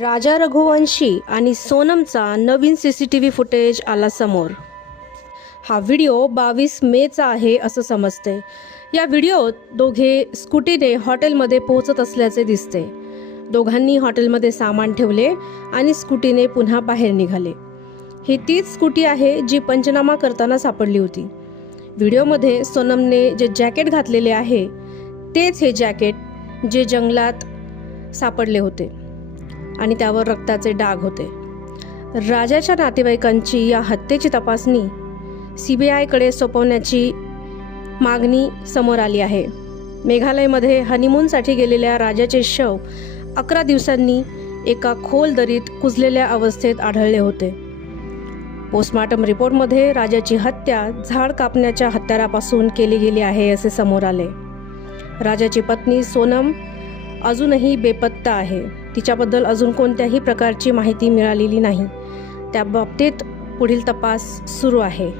राजा रघुवंशी आणि सोनमचा नवीन CCTV footage आला समोर। हा व्हिडिओ 22 मेचा आहे असं समजते। या व्हिडिओत दोघे स्कूटीने हॉटेलमध्ये पोहोचत असल्याचे दिसते। दोघांनी हॉटेलमध्ये सामान ठेवले आणि स्कूटीने पुन्हा बाहेर निघाले। ही तीच स्कूटी आहे जी पंचनामा करताना सापडली होती। व्हिडिओमध्ये सोनमने जे जॅकेट घातलेले आहे तेच हे जॅकेट जे जंगलात सापडले होते आणि त्यावर रक्ताचे डाग होते। राजाच्या नातेवाईकांची या हत्येची तपासणी सीबीआयकडे सोपवण्याची मागणी समोर आली आहे। मेघालयमध्ये हनीमूनसाठी गेलेल्या राजाचे शव 11 दिवसांनी एका खोल दरीत कुजलेल्या अवस्थेत आढळले होते। पोस्टमॉर्टम रिपोर्टमध्ये राजाची हत्या झाड कापण्याच्या हत्यारापासून केली गेली आहे असे समोर आले। राजाची पत्नी सोनम अजूनही बेपत्ता आहे। तिच्याबद्दल अजून कोणत्याही प्रकारची माहिती मिळालेली नाही। त्या बाबतीत पुढील तपास सुरू आहे।